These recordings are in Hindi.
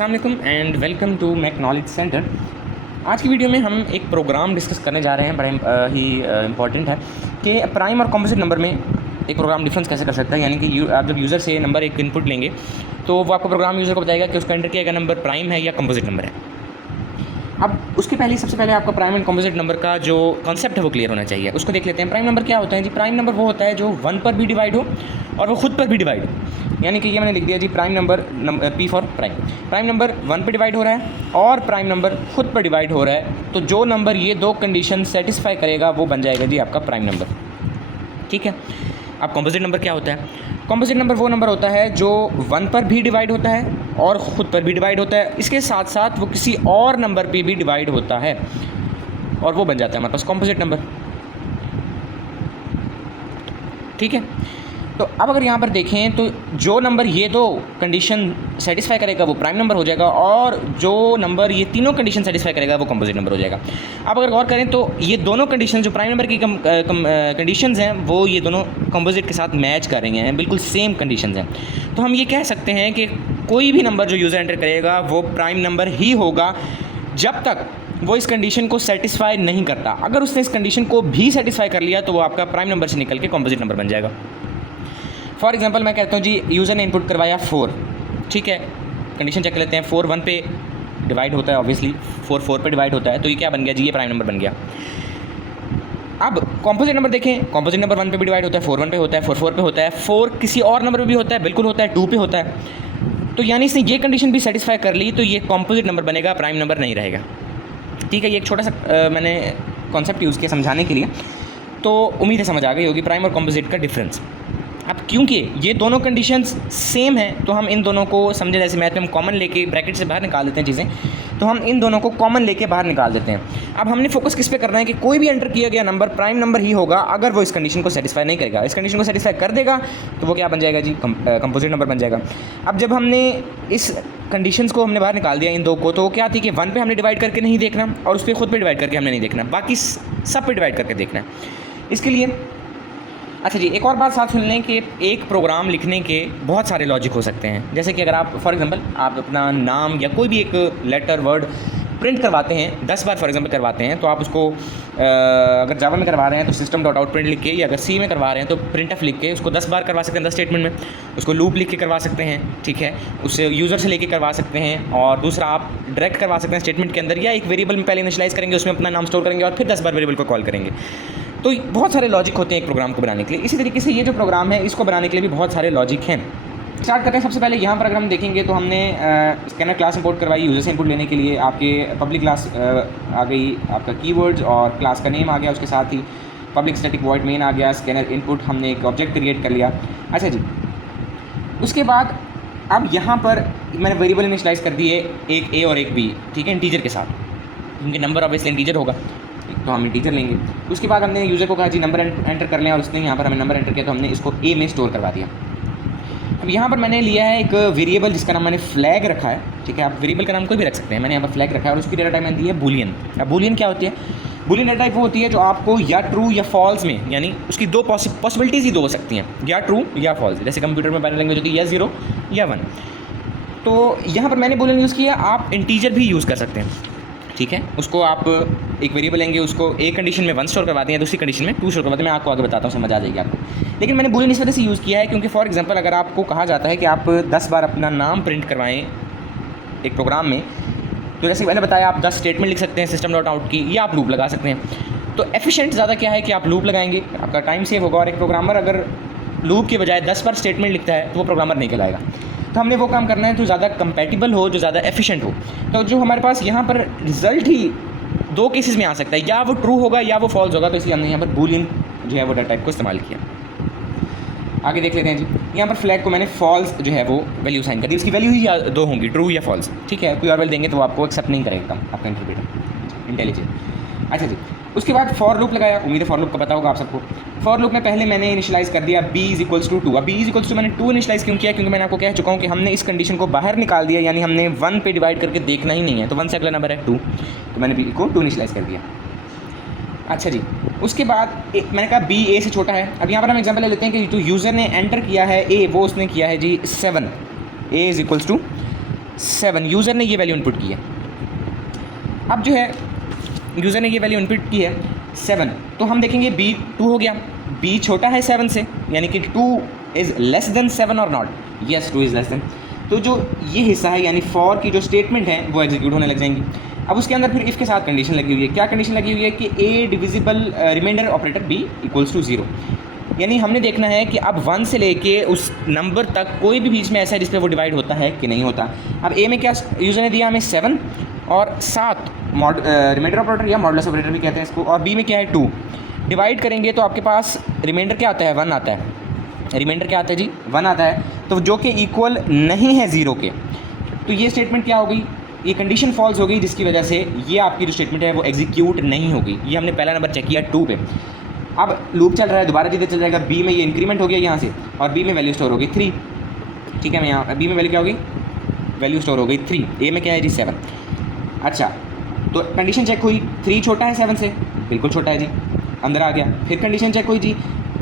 अस्सलाम वालेकुम and welcome to Mac knowledge centre. आज की वीडियो में हम एक प्रोग्राम डिस्कस करने जा रहे हैं, बड़ा ही इम्पॉर्टेंट है कि प्राइम और कॉम्पोजिट नंबर में एक प्रोग्राम डिफरेंस कैसे कर सकता है। यानी कि आप जब यूज़र से नंबर एक इनपुट लेंगे तो वो आपको प्रोग्राम यूज़र को बताएगा कि उसका एंटर किया गया नंबर प्राइम है या कॉम्पोजिट नंबर है। अब उसके पहले सबसे पहले आपका प्राइम एंड कॉम्पोजिट नंबर का जो कॉन्सेप्ट है वो क्लियर होना चाहिए। उसको देख लेते हैं। प्राइम नंबर क्या होता है जी? प्राइम नंबर वो होता है जो 1 पर भी डिवाइड हो और वो खुद पर भी डिवाइड हो। यानी कि ये मैंने लिख दिया जी, prime number P for prime number 1 पर डिवाइड हो रहा है और प्राइम नंबर खुद पर डिवाइड हो रहा है, तो जो नंबर ये दो कंडीशन सेटिस्फाई करेगा वो बन जाएगा जी आपका प्राइम नंबर। ठीक है। अब कॉम्पोजिट नंबर क्या होता है? कॉम्पोजिट नंबर वो नंबर होता है जो 1 पर भी डिवाइड होता है और ख़ुद पर भी डिवाइड होता है, इसके साथ साथ वो किसी और नंबर पे भी डिवाइड होता है और वो बन जाता है हमारे पास कॉम्पोजिट नंबर। ठीक है। तो अब अगर यहाँ पर देखें तो जो नंबर ये दो कंडीशन सेटिस्फाई करेगा वो प्राइम नंबर हो जाएगा और जो नंबर ये तीनों कंडीशन सेटिस्फाई करेगा वो कॉम्पोजिट नंबर हो जाएगा। अब अगर गौर करें तो ये दोनों कंडीशन जो प्राइम नंबर की कंडीशंस हैं वो ये दोनों कॉम्पोजिट के साथ मैच कर रही हैं, बिल्कुल सेम कंडीशंस हैं। तो हम ये कह सकते हैं कि कोई भी नंबर जो यूज़र एंटर करेगा वो प्राइम नंबर ही होगा जब तक वो इस कंडीशन को सेटिस्फाई नहीं करता। अगर उसने इस कंडीशन को भी सेटिस्फाई कर लिया तो वो आपका प्राइम नंबर से निकल के कॉम्पोजिट नंबर बन जाएगा। फॉर एग्जांपल मैं कहता हूँ जी, यूज़र ने इनपुट करवाया 4। ठीक है, कंडीशन चेक कर लेते हैं। 4 1 पे डिवाइड होता है, ऑब्वियसली 4 4 पे डिवाइड होता है, तो ये क्या बन गया जी? ये प्राइम नंबर बन गया। अब कॉम्पोजिट नंबर देखें, कॉम्पोजिट नंबर 1 पे भी डिवाइड होता है, 4 1 पे होता है, 4 4 पे होता है, 4 किसी और नंबर पे भी होता है, बिल्कुल होता है, 2 पे होता है। तो यानी इसने ये कंडीशन भी सेटिस्फाई कर ली तो ये कॉम्पोजिट नंबर बनेगा, प्राइम नंबर नहीं रहेगा। ठीक है, ये एक छोटा सा मैंने कॉन्सेप्ट यूज़ किया समझाने के लिए, तो उम्मीद है समझ आ गई होगी प्राइम और कॉम्पोजिट का डिफरेंस। अब क्योंकि ये दोनों कंडीशंस सेम हैं तो हम इन दोनों को समझे, जैसे मैथ में हम कॉमन लेके ब्रैकेट से बाहर निकाल देते हैं चीज़ें, तो हम इन दोनों को कॉमन लेके बाहर निकाल देते हैं। अब हमने फोकस किस पे करना है कि कोई भी एंटर किया गया नंबर प्राइम नंबर ही होगा अगर वो इस कंडीशन को सेटिस्फाई नहीं करेगा। इस कंडीशन को सेटिस्फाई कर देगा तो वो क्या बन जाएगा जी? कंपोजिट नंबर बन जाएगा। अब जब हमने इस कंडीशंस को हमने बाहर निकाल दिया इन दो को, तो क्या थी कि 1 पे हमने डिवाइड करके नहीं देखना और उस पर खुद पे डिवाइड करके हमने नहीं देखना, बाकी सब पे डिवाइड करके देखना है। इसके लिए अच्छा जी, एक और बात साथ सुन लें कि एक प्रोग्राम लिखने के बहुत सारे लॉजिक हो सकते हैं। जैसे कि अगर आप फॉर एग्जांपल आप अपना नाम या कोई भी एक लेटर वर्ड प्रिंट करवाते हैं 10 बार फॉर एग्जांपल करवाते हैं, तो आप उसको अगर जावा में करवा रहे हैं तो सिस्टम डॉट आउट प्रिंट लिख के, या अगर सी में करवा रहे हैं तो प्रिंट एफ लिख के उसको 10 बार करवा सकते हैं 10 स्टेटमेंट में। उसको लूप लिख के करवा सकते हैं, ठीक है, उससे यूज़र से लेके करवा सकते हैं। और दूसरा आप डायरेक्ट करवा सकते हैं स्टेटमेंट के अंदर, या एक वेरिएबल में पहले इनिशियलाइज़ करेंगे, उसमें अपना नाम स्टोर करेंगे और फिर 10 बार वेरिएबल को कॉल करेंगे। तो बहुत सारे लॉजिक होते हैं एक प्रोग्राम को बनाने के लिए। इसी तरीके से ये जो प्रोग्राम है इसको बनाने के लिए भी बहुत सारे लॉजिक हैं। स्टार्ट करते हैं। सबसे पहले यहाँ पर अगर हम देखेंगे तो हमने स्कैनर क्लास इंपोर्ट करवाई यूज़र से इनपुट लेने के लिए। आपके पब्लिक क्लास आ गई, आपका कीवर्ड्स और क्लास का नेम आ गया, उसके साथ ही पब्लिक स्टैटिक वॉइड मेन आ गया, स्कैनर इनपुट, हमने एक ऑब्जेक्ट क्रिएट कर लिया। अच्छा जी, उसके बाद अब यहाँ पर मैंने वेरिएबल इनिशियलाइज़ कर दिए, एक ए और एक बी, ठीक है, इंटीजर के साथ, क्योंकि नंबर ऑब्वियसली इंटीजर होगा तो हम इंटीजर लेंगे। उसके बाद हमने यूज़र को कहा जी नंबर एंटर कर लें, और उसने यहाँ पर हमें नंबर एंटर किया तो हमने इसको ए में स्टोर करवा दिया। अब यहाँ पर मैंने लिया है एक वेरिएबल जिसका नाम मैंने फ्लैग रखा है, ठीक है, आप वेरिएबल का नाम कोई भी रख सकते हैं, मैंने यहाँ पर फ्लैग रखा है और उसकी डेटा टाइप मैंने दी है बूलियन। अब बूलियन क्या होती है? बूलियन डेटा टाइप वो होती है जो आपको या ट्रू या फॉल्स में, यानी उसकी दो पॉसिबिलिटीज़ ही दो हो सकती हैं, या ट्रू या फॉल्स। जैसे कंप्यूटर में बाइनरी लैंग्वेज होती है या 0 या 1। तो यहाँ पर मैंने बूलियन यूज़ किया, आप इंटीजर भी यूज़ कर सकते हैं, ठीक है। उसको आप एक वेरिएबल लेंगे, उसको एक कंडीशन में 1 स्टोर करवा दें, दूसरी कंडीशन में 2 स्टोर करवा दें। मैं आपको आगे बताता हूँ, समझ आ जाएगी आपको। लेकिन मैंने बूलियन इस वजह से यूज़ किया है क्योंकि फॉर एग्जांपल अगर आपको कहा जाता है कि आप 10 बार अपना नाम प्रिंट करवाएं एक प्रोग्राम में, तो जैसे मैंने बताया आप 10 स्टेटमेंट लिख सकते हैं सिस्टम डॉट आउट की, या आप लूप लगा सकते हैं। तो एफिशिएंट ज़्यादा क्या है कि आप लूप लगाएंगे, आपका टाइम सेव होगा। और एक प्रोग्रामर अगर लूप के बजाय 10 बार स्टेटमेंट लिखता है तो वो प्रोग्रामर नहीं कहलाएगा। तो हमने वो काम करना है जो ज़्यादा कंपैटिबल हो, जो ज़्यादा एफिशिएंट हो। तो जो हमारे पास यहाँ पर रिजल्ट ही 2 केसेस में आ सकता है, या वो ट्रू होगा या वो फॉल्स होगा। तो इसलिए हमने यहाँ पर बूलियन जो है वो डाटा टाइप को इस्तेमाल किया। आगे देख लेते हैं जी। यहाँ पर फ्लैग को मैंने फॉल्स जो है वो वैल्यू साइन कर दी, उसकी वैल्यू ही 2 होंगी, ट्रू या फॉल्स, ठीक है। कोई और वैल्यू देंगे तो आपको एक्सेप्ट नहीं करेगा आपका इंटरप्रेटर इंटेलिजेंट। अच्छा जी, उसके बाद फॉर लूप लगाया, उम्मीद है फॉर लूप का पता होगा आप सबको। फॉर लूप में पहले मैंने इनिशियलाइज़ कर दिया b = 2। अब b = मैंने 2 इनिशियलाइज़ क्यों किया? क्योंकि मैंने आपको कह चुका हूँ कि हमने इस कंडीशन को बाहर निकाल दिया, यानी हमने 1 पे डिवाइड करके देखना ही नहीं है। तो 1 से अगला नंबर है 2, तो मैंने b को 2 इनिशियलाइज़ कर दिया। अच्छा जी, उसके बाद मैंने कहा b a से छोटा है। अब यहाँ पर हम एग्जांपल ले लेते हैं कि जो यूज़र ने एंटर किया है a, वो उसने किया है जी 7, a = 7, यूज़र ने ये वैल्यू इनपुट की है। अब जो है यूज़र ने ये वैल्यू इनपुट की है 7, तो हम देखेंगे b 2 हो गया, b छोटा है 7 से, यानी कि 2 इज़ लेस देन 7 और not, yes 2 is less than. तो जो ये हिस्सा है यानी फॉर की जो स्टेटमेंट है वो एग्जीक्यूट होने लग जाएंगी। अब उसके अंदर फिर इफ़ के साथ कंडीशन लगी हुई है। क्या कंडीशन लगी हुई है कि a divisible remainder operator b equals to 0, यानी हमने देखना है कि अब 1 से लेके उस नंबर तक कोई भी बीच में ऐसा है जिस पे वो डिवाइड होता है कि नहीं होता। अब a में क्या यूज़र ने दिया हमें 7 और 7 रिमाइंडर ऑपरेटर या मॉडुलस ऑपरेटर भी कहते हैं इसको, और b में क्या है 2। डिवाइड करेंगे तो आपके पास रिमाइंडर क्या आता है 1 आता है, रिमाइंडर क्या आता है जी 1 आता है, तो जो कि इक्वल नहीं है 0 के। तो ये स्टेटमेंट क्या हो गई, ये कंडीशन फॉल्स हो गई, जिसकी वजह से ये आपकी जो स्टेटमेंट है वो एग्जीक्यूट नहीं होगी। ये हमने पहला नंबर चेक किया 2 पे। अब लूप चल रहा है, दोबारा जिधर चल जाएगा b में ये इंक्रीमेंट हो गया यहाँ से, और b में वैल्यू स्टोर हो गई 3। ठीक है, मैं यहाँ b में वैल्यू क्या होगी, वैल्यू स्टोर हो गई 3। a में क्या है जी 7। अच्छा, तो कंडीशन चेक हुई 3 छोटा है 7 से, बिल्कुल छोटा है जी, अंदर आ गया। फिर कंडीशन चेक हुई जी,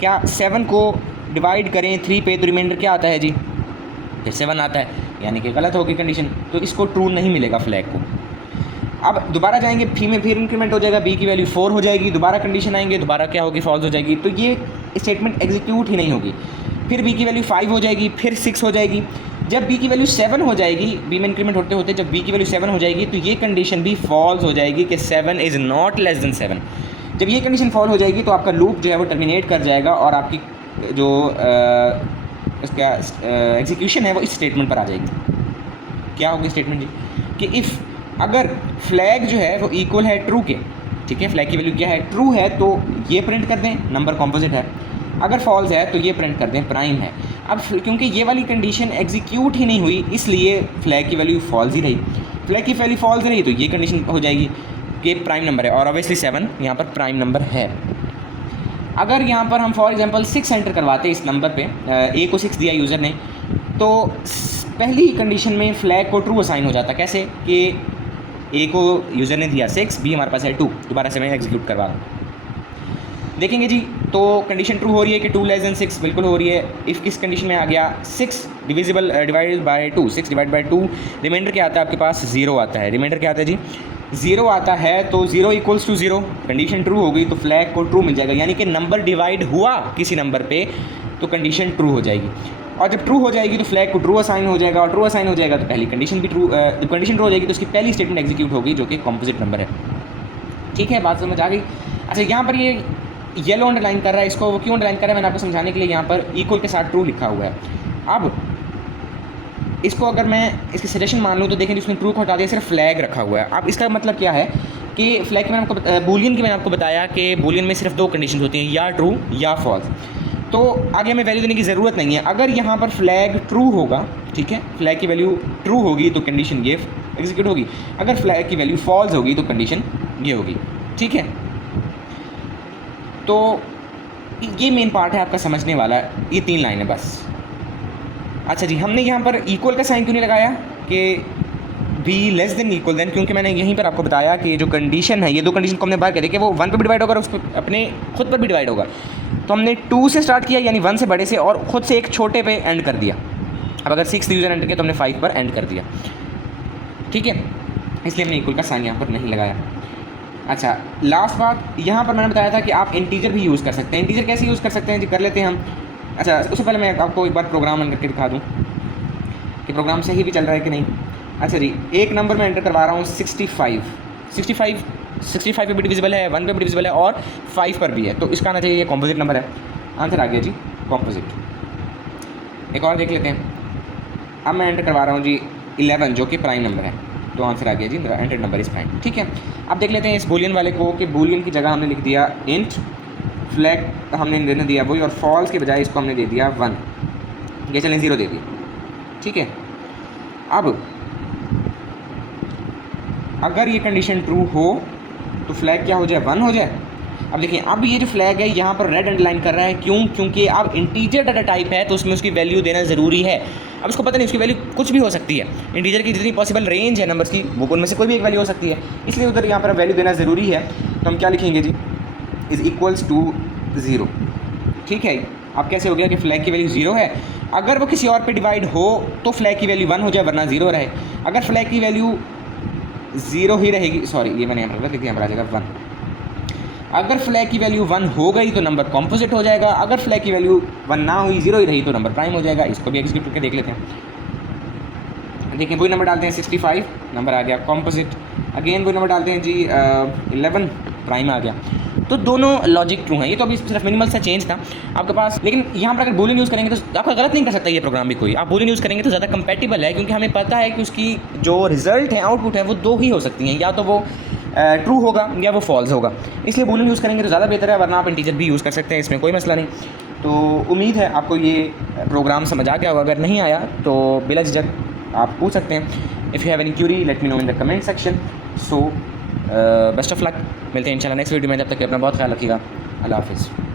क्या 7 को डिवाइड करें 3 पे तो रिमाइंडर क्या आता है जी, फिर 7 आता है, यानी कि गलत होगी कंडीशन, तो इसको ट्रू नहीं मिलेगा फ्लैग को। अब दोबारा जाएंगे फी में, फिर इंक्रीमेंट हो जाएगा, बी की वैल्यू 4 हो जाएगी, दोबारा कंडीशन आएंगे, दोबारा क्या होगी, फॉल्स हो जाएगी, तो ये स्टेटमेंट एग्जीक्यूट ही नहीं होगी। फिर बी की वैल्यू 5 हो जाएगी, फिर 6 हो जाएगी। जब बी की वैल्यू 7 हो जाएगी, बी में इंक्रीमेंट होते होते जब बी की वैल्यू 7 हो जाएगी तो ये कंडीशन भी फॉल्स हो जाएगी कि 7 इज़ नॉट लेस देन 7। जब ये कंडीशन फॉल हो जाएगी तो आपका लूप जो है वो टर्मिनेट कर जाएगा और आपकी जो इसका एग्जीक्यूशन है वो इस स्टेटमेंट पर आ जाएगी। क्या होगी स्टेटमेंट जी, कि इफ़ अगर फ्लैग जो है वो इक्वल है ट्रू के, ठीक है, फ्लैग की वैल्यू क्या है ट्रू है, तो ये प्रिंट कर दें नंबर कॉम्पोजिट है, अगर फॉल्स है तो ये प्रिंट कर दें प्राइम है। अब क्योंकि ये वाली कंडीशन एग्जीक्यूट ही नहीं हुई इसलिए फ्लैग की वैल्यू फॉल्स ही रही, फ्लैग की वैल्यू फॉल्स रही तो ये कंडीशन हो जाएगी कि प्राइम नंबर है, और ऑब्वियसली 7 यहाँ पर प्राइम नंबर है। अगर यहाँ पर हम फॉर एग्जांपल 6 एंटर करवाते इस नंबर पे, ए को 6 दिया यूज़र ने, तो पहली कंडीशन में फ्लैग को ट्रू असाइन हो जाता। कैसे कि ए को यूज़र ने दिया 6, बी हमारे पास है 2, दोबारा से मैं एग्जीक्यूट करवा रहा हूँ। देखेंगे जी, तो कंडीशन ट्रू हो रही है कि 2 लेस देन 6, बिल्कुल हो रही है। इफ़ किस कंडीशन में आ गया 6 divisible divided by 2, 6 divide by 2, remainder क्या आता है आपके पास 0 आता है। रिमाइंडर क्या आता है जी 0 आता है, तो 0 इक्वल्स टू 0, कंडीशन ट्रू हो गई तो फ्लैग को ट्रू मिल जाएगा, यानी कि नंबर डिवाइड हुआ किसी नंबर पे तो कंडीशन ट्रू हो जाएगी। और जब ट्रू हो जाएगी तो फ्लैग को ट्रू असाइन हो जाएगा, और ट्रू असाइन हो जाएगा तो पहली कंडीशन भी ट्रू, जब कंडीशन ट्रू हो जाएगी तो उसकी पहली स्टेटमेंट एग्जीक्यूट होगी जो कि कॉम्पोजिट नंबर है। ठीक है, बात समझ आ गई। अच्छा, यहाँ पर ये येलो अंडरलाइन कर रहा है, इसको वो क्यों अंडरलाइन कर रहा है मैंने आपको समझाने के लिए यहाँ पर इक्वल के साथ ट्रू लिखा हुआ है। अब इसको अगर मैं इसकी सजेशन मान लूँ तो देखें उसने ट्रू को हटा दिया, सिर्फ फ्लैग रखा हुआ है। अब इसका मतलब क्या है कि फ्लैग की मैंने आपको बूलियन की मैंने आपको बताया कि बूलियन में सिर्फ 2 कंडीशन होती हैं, या ट्रू या फॉल्स, तो आगे हमें वैल्यू देने की ज़रूरत नहीं है। अगर यहाँ पर फ्लैग ट्रू होगा, ठीक है, फ्लैग की वैल्यू ट्रू होगी तो कंडीशन ये एग्जीक्यूट होगी, अगर फ्लैग की वैल्यू फॉल्स होगी तो कंडीशन ये होगी। ठीक है, तो ये मेन पार्ट है आपका समझने वाला, ये 3 लाइन है बस। अच्छा जी, हमने यहाँ पर इक्वल का साइन क्यों नहीं लगाया कि B less than equal than, क्योंकि मैंने यहीं पर आपको बताया कि जो कंडीशन है, ये 2 कंडीशन को हमने बाहर कर दिया कि वो 1 पर भी डिवाइड होगा और उस पर अपने खुद पर भी डिवाइड होगा। तो हमने 2 से स्टार्ट किया, यानी 1 से बड़े से, और ख़ुद से एक छोटे पे एंड कर दिया। अब अगर 6 यूज़र एंटर किया तो हमने 5 पर एंड कर दिया। ठीक है, इसलिए हमने इक्वल का साइन यहाँ पर नहीं लगाया। अच्छा, लास्ट बात, यहाँ पर मैंने बताया था कि आप इंटीजर भी यूज़ कर सकते हैं। इंटीजर कैसे यूज़ कर सकते हैं जी, कर लेते हैं हम। अच्छा, उससे पहले मैं आपको एक बार प्रोग्राम रन करके दिखा दूँ कि प्रोग्राम सही भी चल रहा है कि नहीं। अच्छा जी, एक नंबर मैं एंटर करवा रहा हूँ 65 पे भी डिविजिबल है, 1 पे भी डिविजिबल है और 5 पर भी है, तो इसका आना चाहिए ये कॉम्पोजिट नंबर है। आंसर आ गया जी कॉम्पोजिट। एक और देख लेते हैं। अब मैं एंटर करवा रहा हूँ जी 11 जो कि प्राइम नंबर है, तो आंसर आ गया जी एंटर नंबर इस प्राइम। ठीक है, अब देख लेते हैं इस बूलियन वाले को कि बूलियन की जगह हमने लिख दिया इंट, फ्लैग हमने देने दिया वही, और फॉल्स के बजाय इसको हमने दे दिया 1, ये चलें 0 दे दिया। ठीक है, अब अगर ये कंडीशन ट्रू हो तो फ्लैग क्या हो जाए 1 हो जाए। अब देखिए, अब ये जो फ्लैग है यहाँ पर रेड अंडरलाइन कर रहा है, क्यों, क्योंकि अब इंटीजर डाटा टाइप है तो उसमें उसकी वैल्यू देना ज़रूरी है। अब उसको पता नहीं उसकी वैल्यू कुछ भी हो सकती है, इंटीजर की जितनी पॉसिबल रेंज है नंबर्स की वो उनमें से कोई भी एक वैल्यू हो सकती है, इसलिए उधर यहाँ पर वैल्यू देना ज़रूरी है। तो हम क्या लिखेंगे जी, इज़ इक्वल्स टू 0। ठीक है, अब कैसे हो गया कि फ्लैग की वैल्यू 0 है, अगर वो किसी और पे डिवाइड हो तो फ्लैग की वैल्यू 1 हो जाए, वरना 0 रहे। अगर फ्लैग की वैल्यू 0 ही रहेगी, सॉरी ये मैंने यहाँ पर लिख दिया, यहाँ पर आ जाएगा 1। अगर फ्लैग की वैल्यू 1 हो गई तो नंबर कॉम्पोजिट हो जाएगा, अगर फ्लैग की वैल्यू 1 ना हुई, 0 ही रही, तो नंबर प्राइम हो जाएगा। इसको भी एग्जीक्यूट करके देख लेते हैं। देखिए वही नंबर डालते हैं 65, नंबर आ गया कॉम्पोजिट। अगेन वही नंबर डालते हैं जी 11, प्राइम आ गया। तो दोनों लॉजिक ट्रू हैं। ये तो अभी सिर्फ मिनिमल सा चेंज था आपके पास, लेकिन यहाँ पर अगर बूलियन यूज़ करेंगे तो आपका गलत नहीं कर सकता ये प्रोग्राम भी कोई। आप बूलियन यूज़ करेंगे तो ज़्यादा कंपैटिबल है, क्योंकि हमें पता है कि उसकी जो रिजल्ट है, आउटपुट है, वो दो ही हो सकती हैं, या तो वो ट्रू होगा या वो फॉल्स होगा। इसलिए बूलियन यूज़ करेंगे तो ज़्यादा बेहतर है, वरना आप इंटीजर भी यूज़ कर सकते हैं, इसमें कोई मसला नहीं। तो उम्मीद है आपको ये प्रोग्राम समझ आ गया होगा। अगर नहीं आया तो बिला झिझक आप पूछ सकते हैं। If you have any Curie let me know in the comment section. So best of luck, मिलते हैं इंशाल्लाह नेक्स्ट वीडियो में। जब तक अपना बहुत ख्याल रखिएगा। अल्लाह हाफिज़।